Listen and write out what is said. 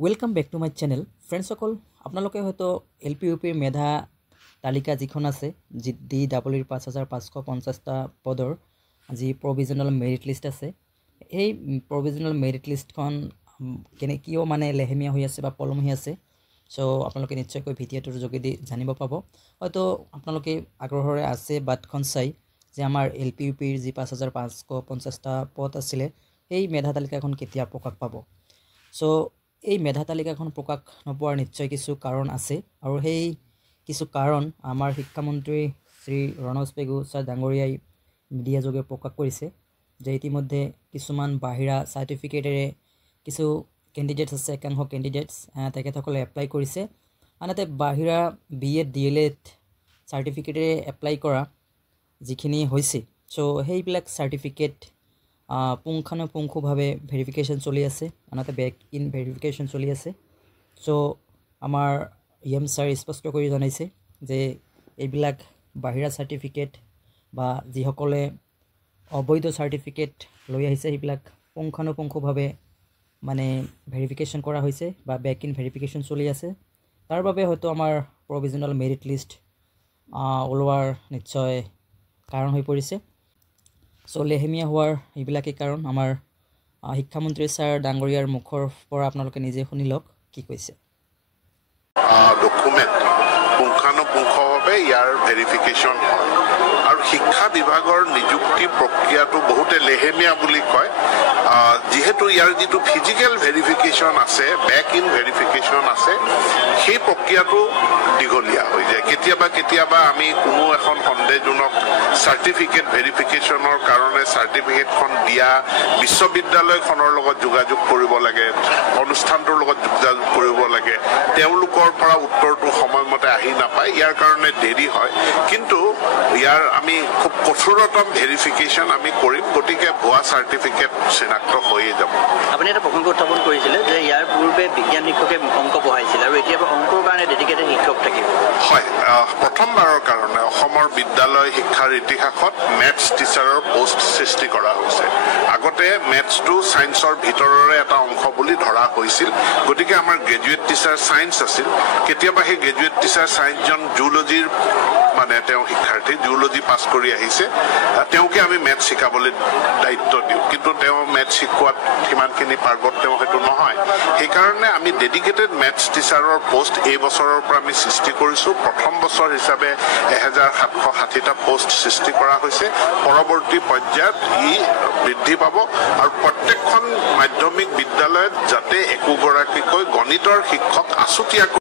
welcome back to my channel friends সকল আপোনালোকে হয়তো এলপি ইউপিৰ মেধা তালিকা যিখন আছে DEE 5550টা পদৰ যি প্ৰভিজনাল মেৰিট লিষ্ট আছে এই প্ৰভিজনাল মেৰিট লিষ্টখন কিয় মানে লেহেমিয়া হৈ আছে বা পলম হৈ আছে সো আপোনালোকে নিশ্চয়কৈ ভিডিঅ'টোৰ যোগেদি জানিব পাব হয়তো আপোনালোকে আগ্ৰহৰে আছে বাটখন চাই যে আমাৰ এলপি ইউপিৰ যি 5550টা পদ আছিল এই মেধা তালিকাখন কেতিয়া প্ৰকাশ পাব সো এই মেধা তালিকাখন প্ৰকাশ নপোৱাৰ নিশ্চয় কিছু কাৰণ আছে আৰু সেই কিছু কাৰণ আমাৰ শিক্ষামন্ত্ৰী শ্ৰী ৰণোজ পেগু ছাৰ ডাঙৰীয়াই মিডিয়া যোগে প্ৰকাশ কৰিছে যে ইতিমধ্যে কিছুমান বাহিৰা সাৰ্টিফিকেটৰে কিছু ক্যান্ডিডেটস আছে একাংশ ক্যান্ডিডেটস তেখেতসকলে এপ্লাই কৰিছে আনহাতে বাহিৰা বিএড ডিএলএড সাৰ্টিফিকেটৰে এপ্লাই কৰা যিখিনি হৈছে সো সেইবিলাক সাৰ্টিফিকেট পুংখানুপুংখভাৱে ভেৰিফিকেশ্যন চলি আছে আনহাতে বেক ইন ভেৰিফিকেশ্যন চলি আছে সো আমাৰ এম ছাৰ স্পষ্ট কৰি জনাইছে যে এইবিলাক বাহিৰা সাৰ্টিফিকেট বা যিসকলে অবৈধ সাৰ্টিফিকেট লৈ আহিছে সেইবিলাক পুংখানুপুংখভাৱে মানে ভেৰিফিকেশ্যন কৰা হৈছে বা বেক ইন ভেৰিফিকেশ্যন চলি আছে তাৰ বাবে হয়তো আমাৰ প্ৰভিজনাল মেৰিট লিষ্ট ওলোৱাৰ নিশ্চয় কাৰণ হৈ পৰিছে সো লেহেমিয়া হোৱাৰ এইবিলাকেই কাৰণ আমাৰ শিক্ষামন্ত্ৰী ছাৰ ডাঙৰীয়াৰ মুখৰ পৰা আপোনালোকে নিজে শুনি লওক কি কৈছে ডকুমেণ্ট পুংখানুপুংখভাৱে ইয়াৰ ভেৰিফিকেশ্যন হয় আৰু শিক্ষা বিভাগৰ নিযুক্তি প্ৰক্ৰিয়াটো বহুতে লেহেমিয়া বুলি কয় যেহেতু ইয়াৰ যিটো ফিজিক্যাল ভেৰিফিকেশ্যন আছে বেক ইন ভেৰিফিকেশ্যন আছে সেই প্ৰক্ৰিয়াটো দীঘলীয়া হৈ যায় কেতিয়াবা আমি কোনো এখন সন্দেহজনক সাৰ্টিফিকেট ভেৰিফিকেশ্যনৰ কাৰণে সাৰ্টিফিকেটখন দিয়া বিশ্ববিদ্যালয়খনৰ লগত যোগাযোগ কৰিব লাগে অনুষ্ঠানটোৰ লগত যোগাযোগ কৰিব লাগে তেওঁলোকৰ পৰা উত্তৰটো সময়মতে আহি নাপায় ইয়াৰ কাৰণে দেৰি হয় কিন্তু ইয়াৰ আমি খুব কঠোৰতম ভেৰিফিকেশ্যন আমি কৰিম গতিকে ভুৱা সাৰ্টিফিকেট চিনাক্ত হৈয়ে যাব আপুনি এটা প্ৰসংগ উত্থাপন কৰিছিলে যে ইয়াৰ পূৰ্বে বিজ্ঞান শিক্ষকে অংক পঢ়াইছিল আৰু এতিয়া অংকৰ কাৰণে ডেডিকেটেড শিক্ষক থাকিব হয় প্ৰথমবাৰৰ কাৰণে অসমৰ বিদ্যালয় শিক্ষাৰ ইতিহাসত মেথছ টিচাৰৰ পোষ্ট সৃষ্টি কৰা হৈছে আগতে মেথছটো সায়েন্সৰ ভিতৰৰে এটা অংশ বুলি ধৰা হৈছিল গতিকে আমাৰ গ্ৰেজুৱেট টিচাৰ সায়েন্স আছিল কেতিয়াবা সেই গ্ৰেজুৱেট টিচাৰ সায়েন্সজন জুলজিৰ মানে তেওঁ শিক্ষাৰ্থী জুলজি পাছ কৰি আহিছে তেওঁকে আমি মেথছ শিকাবলৈ দায়িত্ব দিওঁ কিন্তু তেওঁ মেথছ শিকোৱাত সিমানখিনি পাৰ্গত তেওঁ সেইটো নহয় সেইকাৰণে আমি ডেডিকেটেড মেথছ টিচাৰৰ পোষ্ট এই বছৰৰ পৰা আমি সৃষ্টি কৰিছোঁ প্ৰথম বছৰ হিচাপে 1760টা পোষ্ট সৃষ্টি কৰা হৈছে পৰৱৰ্তী পৰ্যায়ত ই বৃদ্ধি পাব আৰু প্ৰত্যেকখন মাধ্যমিক বিদ্যালয়ত যাতে একোগৰাকীকৈ গণিতৰ শিক্ষক আছুতীয়াকৈ